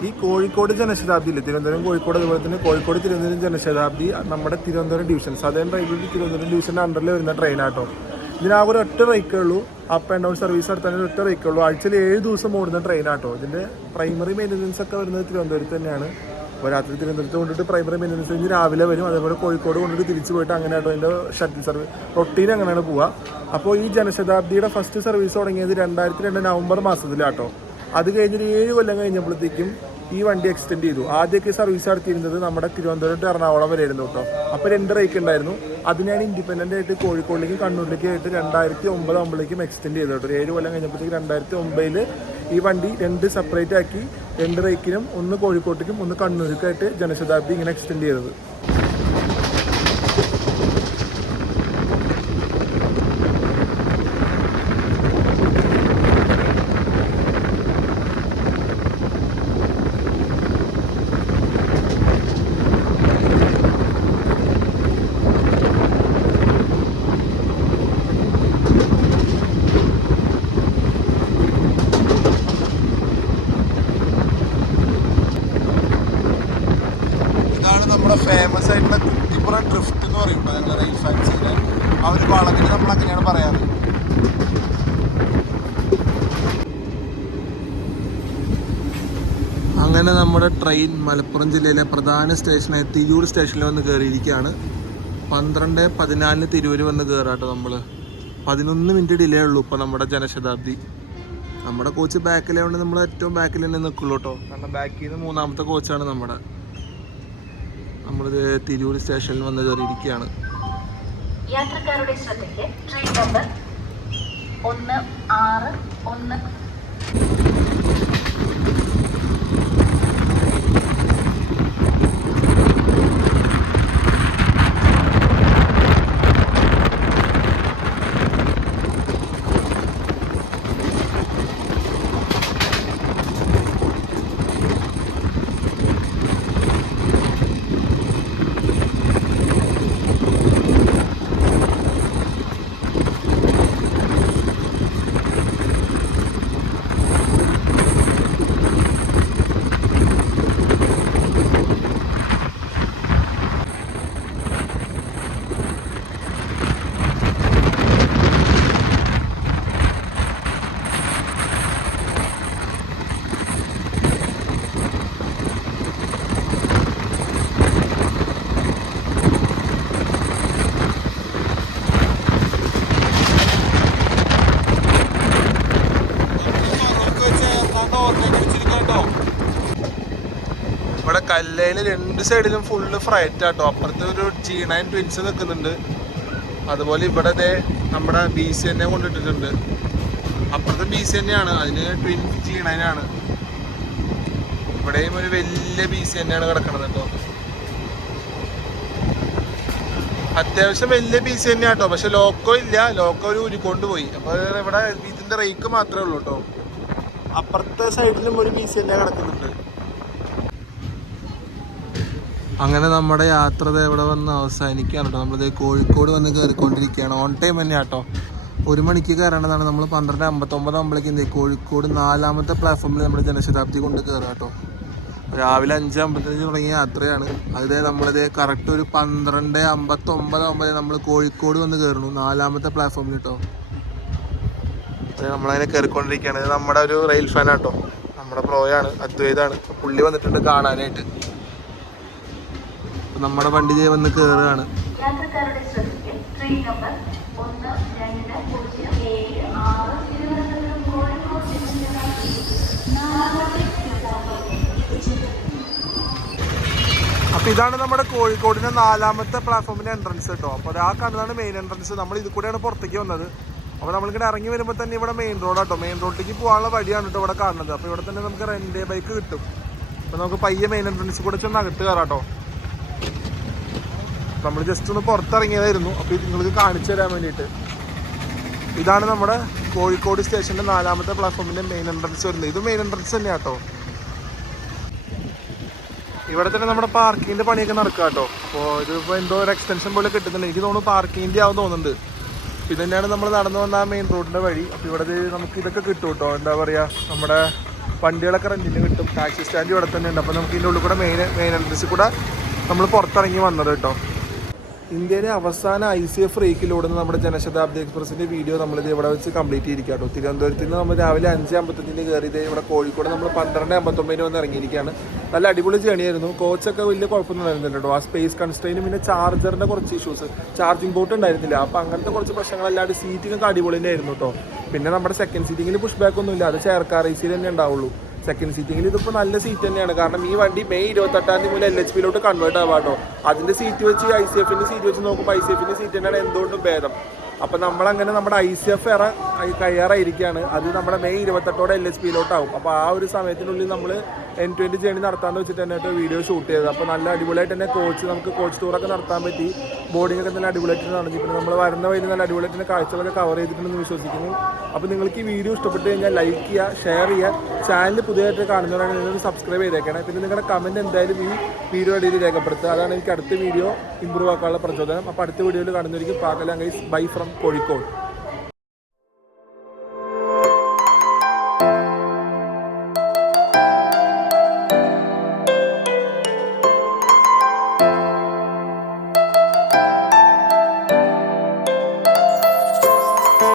ഈ കോഴിക്കോട് ജനശതാബ്ദിയിൽ തിരുവനന്തപുരം കോഴിക്കോട് അതുപോലെ തന്നെ കോഴിക്കോട് തിരുവനന്തപുരം ജനശതാബ്ദി നമ്മുടെ Thiruvananthapuram division southern railway Thiruvananthapuram ഡിവിഷൻ്റെ അണ്ടറിൽ വരുന്ന ട്രെയിനാട്ടോ. ഇതിനാകെ ഒരു ഒറ്റ റേക്കേ ഉള്ളൂ. അപ്പ് ആൻഡ് ഡൗൺ സർവീസ് നടത്താൻ ഒറ്റ റേക്കേ ഉള്ളൂ. ആഴ്ചയിൽ 7 ദിവസം ഓടുന്ന ട്രെയിനാട്ടോ. ഇതിൻ്റെ പ്രൈമറി മെയിൻ്റനൻസ് ഒക്കെ വരുന്നത് തിരുവനന്തപുരത്ത് തന്നെയാണ്. അപ്പോൾ രാത്രി തിരുവനന്തപുരത്ത് കൊണ്ടിട്ട് പ്രൈമറി മെയിൻ്റനൻസ് കഴിഞ്ഞ് രാവിലെ വരും. അതേപോലെ കോഴിക്കോട് കൊണ്ടിട്ട് തിരിച്ച് പോയിട്ട് അങ്ങനെ ആട്ടോ അതിൻ്റെ ഷട്ടിൽ സർവീസ് റൊട്ടീൻ അങ്ങനെയാണ് പോവുക. അപ്പോൾ ഈ ജനശതാബ്ദിയുടെ ഫസ്റ്റ് സർവീസ് തുടങ്ങിയത് 2002 നവംബർ മാസത്തിലാട്ടോ. അത് കഴിഞ്ഞൊരു 7 കൊല്ലം കഴിഞ്ഞപ്പോഴത്തേക്കും ഈ വണ്ടി എക്സ്റ്റെൻഡ് ചെയ്തു. ആദ്യമൊക്കെ സർവീസ് നടത്തിയിരുന്നത് നമ്മുടെ തിരുവനന്തപുരം ടു എറണാകുളം വരെ ആയിരുന്നു കേട്ടോ. അപ്പോൾ 2 റേക്ക് ഉണ്ടായിരുന്നു. അതിനാണ് ഇൻഡിപെൻഡൻ്റ് ആയിട്ട് കോഴിക്കോടിലേക്കും കണ്ണൂരിലേക്കും ആയിട്ട് 2009 ആകുമ്പോഴേക്കും എക്സ്റ്റെൻഡ് ചെയ്തു കേട്ടോ. 7 കൊല്ലം കഴിഞ്ഞപ്പോഴത്തേക്ക് 2009 ഈ വണ്ടി 2 സെപ്പറേറ്റ് ആക്കി 2 റേക്കിനും, ഒന്ന് കോഴിക്കോട്ടേക്കും ഒന്ന് കണ്ണൂരിലേക്കായിട്ട് ജനശതാബ്ദി ഇങ്ങനെ എക്സ്റ്റെൻഡ് ചെയ്തത്. നമ്മുടെ നമ്മുടെ ഫേമസ് ആയിട്ടുള്ള കുറ്റിപ്പുറം ഡ്രിഫ്റ്റ് എന്ന് പറയും ഞങ്ങൾ റെയിൽ ഫാൻസിന് ആ ഒരു വളവിന് നമ്മൾ അങ്ങനെയാണ് പറയാറ്. അങ്ങനെ നമ്മുടെ ട്രെയിൻ മലപ്പുറം ജില്ലയിലെ പ്രധാന സ്റ്റേഷനായ തിരൂർ സ്റ്റേഷനിൽ വന്ന് കയറിയിരിക്കുകയാണ്. 12:14 തിരൂർ വന്ന് കയറാട്ടോ. നമ്മൾ 11 മിനിറ്റ് ഡിലേ ഉള്ളൂ ഇപ്പോൾ നമ്മുടെ ജനശതാബ്ദി. നമ്മുടെ കോച്ച് ബാക്കിലായതുകൊണ്ട് നമ്മൾ ഏറ്റവും ബാക്കിൽ തന്നെ നിൽക്കുള്ളൂ കേട്ടോ. കാരണം ബാക്കിൽ നിന്ന് 3ാമത്തെ കോച്ചാണ് നമ്മുടെ. നമ്മളിത് തിരൂർ സ്റ്റേഷനിൽ വന്ന് കയറിയിരിക്കുകയാണ്. യാത്രക്കാരുടെ ശ്രദ്ധയ്ക്ക് ട്രെയിൻ നമ്പർ 161 ഇവിടെ കല്ലയിൽ 2 സൈഡിലും ഫുള്ള് ഫ്രൈറ്റ് ആട്ടോ. അപ്പുറത്ത് ഒരു G9 ട്വിൻസ് നിൽക്കുന്നുണ്ട്. അതുപോലെ ഇവിടെ നമ്മുടെ BC കൊണ്ടിട്ടിട്ടുണ്ട്. അപ്പുറത്തെ BC തന്നെയാണ്, അതിന് ട്വിൻ G9 ആണ്. ഇവിടെയും ഒരു വലിയ BC തന്നെയാണ് കിടക്കണത് കേട്ടോ. അത്യാവശ്യം വലിയ BC തന്നെയാണ് കേട്ടോ. പക്ഷെ ലോക്കോ ഇല്ല, ലോക്കോ ഒരു ഉരുക്കൊണ്ട് പോയി. അപ്പോൾ ഇവിടെ ഇതിൻ്റെ റേക്ക് മാത്രമേ ഉള്ളൂ കേട്ടോ. അപ്പുറത്തെ സൈഡിലും ഒരു BC തന്നെ കിടക്കുന്നുണ്ട്. അങ്ങനെ നമ്മുടെ യാത്ര ഇവിടെ വന്ന് അവസാനിക്കുകയാണ് കേട്ടോ. നമ്മളിത് കോഴിക്കോട് വന്ന് കയറിക്കൊണ്ടിരിക്കുകയാണ്. ഓൺ ടൈം തന്നെ കേട്ടോ. 1 മണിക്ക് കയറേണ്ടതാണ്. നമ്മൾ 12:59 ആകുമ്പോഴേക്കും കോഴിക്കോട് 4ാമത്തെ പ്ലാറ്റ്ഫോമിൽ നമ്മൾ ജനശതാബ്ദി കൊണ്ട് കയറുക കേട്ടോ. രാവിലെ 5:55 തുടങ്ങിയ യാത്രയാണ്. അത് നമ്മളിത് കറക്റ്റ് ഒരു 12:59 ആകുമ്പോൾ നമ്മൾ കോഴിക്കോട് വന്ന് കയറുന്നു 4ാമത്തെ പ്ലാറ്റ്ഫോമിൽ കേട്ടോ. നമ്മളതിനെ കയറിക്കൊണ്ടിരിക്കുകയാണ്. ഇത് നമ്മുടെ ഒരു റെയിൽ ഫാൻ ആട്ടോ. നമ്മുടെ പ്രോയാണ്, അദ്വൈതാണ്. പുള്ളി വന്നിട്ടുണ്ട് കാണാനായിട്ട്. നമ്മുടെ വണ്ടി വന്ന് കയറുകയാണ്. യാത്രക്കാരുടെ ശ്രദ്ധയ്ക്ക് ട്രെയിൻ നമ്പർ 1207 അപ്പോൾ ഇതാണ് നമ്മുടെ കോഴിക്കോടിൻ്റെ 4ാമത്തെ പ്ലാറ്റ്ഫോമിൻ്റെ എൻട്രൻസ് കേട്ടോ. അപ്പോൾ ആ കാണുന്നതാണ് മെയിൻ എൻട്രൻസ്. നമ്മൾ ഇത് കൂടെയാണ് പുറത്തേക്ക് വന്നത്. അപ്പോൾ നമ്മളിങ്ങനെ ഇറങ്ങി വരുമ്പോൾ തന്നെ ഇവിടെ മെയിൻ റോഡാട്ടോ. മെയിൻ റോഡിലേക്ക് പോകാനുള്ള വഴിയാണ് കേട്ടോ ഇവിടെ കാണുന്നത്. അപ്പോൾ ഇവിടെ തന്നെ നമുക്ക് റെൻ്റ് ബൈക്ക് കിട്ടും. അപ്പോൾ നമുക്ക് പയ്യെ മെയിൻ എൻട്രൻസ് കൂടെ ചെന്ന് അകത്ത് കയറാട്ടോ. നമ്മൾ ജസ്റ്റ് ഒന്ന് പുറത്തിറങ്ങിയതായിരുന്നു. അപ്പോൾ ഇത് നിങ്ങൾക്ക് കാണിച്ചു തരാൻ വേണ്ടിയിട്ട്. ഇതാണ് നമ്മുടെ കോഴിക്കോട് സ്റ്റേഷൻ്റെ 4ാമത്തെ പ്ലാറ്റ്ഫോമിൻ്റെ മെയിൻ എൻട്രൻസ് വരുന്നത്. ഇത് മെയിൻ എൻട്രൻസ് തന്നെയാണ് കേട്ടോ. ഇവിടെ തന്നെ നമ്മുടെ പാർക്കിങ്ങിൻ്റെ പണിയൊക്കെ നടക്കുക കേട്ടോ. അപ്പോൾ ഇതിപ്പോൾ എന്തോ ഒരു എക്സ്റ്റൻഷൻ പോലെ കിട്ടുന്നുണ്ട്. എനിക്ക് തോന്നുന്നു പാർക്കിങ്ങിൻ്റെ ആവും തോന്നുന്നുണ്ട്. ഇത് തന്നെയാണ് നമ്മൾ നടന്നു വന്ന ആ മെയിൻ റോഡിൻ്റെ വഴി. അപ്പോൾ ഇവിടെ നമുക്ക് ഇതൊക്കെ കിട്ടും കേട്ടോ. എന്താ പറയുക, നമ്മുടെ വണ്ടികളൊക്കെ റെൻറ്റിന് കിട്ടും. ടാക്സി സ്റ്റാൻഡ് ഇവിടെ തന്നെ ഉണ്ട്. അപ്പോൾ നമുക്ക് ഇതിൻ്റെ ഉള്ളിൽ കൂടെ മെയിൻ എൻട്രൻസിൽ കൂടെ നമ്മൾ പുറത്തിറങ്ങി വന്നത് കേട്ടോ. ഇന്ത്യയിലെ അവസാന ICF റേക്കിലോടുന്ന നമ്മുടെ ജനശതാബ്ദി എക്സ്പ്രസിൻ്റെ വീഡിയോ നമ്മളിത് ഇവിടെ വെച്ച് കംപ്ലീറ്റ് ചെയ്തിരിക്കുക കേട്ടോ. തിരുവനന്തപുരത്ത് നിന്ന് നമ്മൾ രാവിലെ 5:55 കയറിയത് ഇവിടെ കോഴിക്കോട് നമ്മൾ 12:59 വന്ന് ഇറങ്ങിയിരിക്കുകയാണ്. നല്ല അടിപൊളി ജേണിയായിരുന്നു. കോച്ചൊക്കെ വലിയ കുഴപ്പമൊന്നും ഉണ്ടായിരുന്നില്ല കേട്ടോ. ആ സ്പേസ് കൺസ്ട്രെയിനും പിന്നെ ചാർജറിൻ്റെ കുറച്ച് ഇഷ്യൂസ്, ചാർജിങ് പോർട്ട് ഉണ്ടായിരുന്നില്ല. അപ്പോൾ അങ്ങനത്തെ കുറച്ച് പ്രശ്നങ്ങളല്ലാണ്ട് സീറ്റിങ്ങൊക്കെ അടിപൊളി തന്നെയായിരുന്നു കേട്ടോ. പിന്നെ നമ്മുടെ സെക്കൻഡ് സീറ്റിങ്ങിൽ പുഷ് ബാക്ക് ഒന്നും ഇല്ല. അത് ചെയർ കാർ AC തന്നെ ഉണ്ടാവുള്ളൂ. സെക്കൻഡ് സീറ്റിങ്ങിൽ ഇതിപ്പോൾ നല്ല സീറ്റ് തന്നെയാണ്. കാരണം ഈ വണ്ടി മെയ് 28 മുതൽ LHP കൺവേർട്ട് ആവാം കേട്ടോ. അതിൻ്റെ സീറ്റ് വെച്ച് ICFൻ്റെ സീറ്റ് വെച്ച് നോക്കുമ്പോൾ ICFൻ്റെ സീറ്റ് തന്നെയാണ് എന്തുകൊണ്ടും ഭേദം. അപ്പോൾ നമ്മളങ്ങനെ നമ്മുടെ ICF കയ്യാറായിരിക്കുകയാണ്. അത് നമ്മുടെ മെയ് 28 LHP അപ്പോൾ ആ ഒരു സമയത്തിനുള്ളിൽ നമ്മൾ N20 ജേണി നടത്താമെന്ന് വെച്ചിട്ട് തന്നെ വീഡിയോ ഷൂട്ട് ചെയ്തത്. അപ്പോൾ നല്ല അടിപൊളിയായിട്ട് തന്നെ നമുക്ക് കോച്ച് ടൂറൊക്കെ നടത്താൻ പറ്റി. ബോർഡിംഗ് ഒക്കെ നല്ല അടിപൊളിയായിട്ട് നടന്നു. പിന്നെ നമ്മൾ വരുന്ന വഴി നല്ല അടിപൊളിയായിട്ട് തന്നെ കാഴ്ചകളൊക്കെ കവർ ചെയ്തിട്ടുണ്ടെന്ന് വിശ്വസിക്കുന്നു. അപ്പോൾ നിങ്ങൾക്ക് ഈ വീഡിയോ ഇഷ്ടപ്പെട്ട് കഴിഞ്ഞാൽ ലൈക്ക് ചെയ്യുക, ഷെയർ ചെയ്യുക. ചാനൽ പുതിയതായിട്ട് കാണുന്നവരാണെങ്കിൽ നിങ്ങൾ സബ്സ്ക്രൈബ് ചെയ്തേക്കണം. പിന്നെ നിങ്ങളുടെ കമൻറ്റ് എന്തായാലും ഈ വീഡിയോ ഇടയിൽ രേഖപ്പെടുത്തുക. അതാണ് എനിക്ക് അടുത്ത വീഡിയോ ഇമ്പ്രൂവ് ആക്കാനുള്ള പ്രചോദനം. അപ്പോൾ അടുത്ത വീഡിയോയിൽ കാണുന്നവർക്ക് പാക്കലാം ഗൈസ്. Bye from Kozhikode.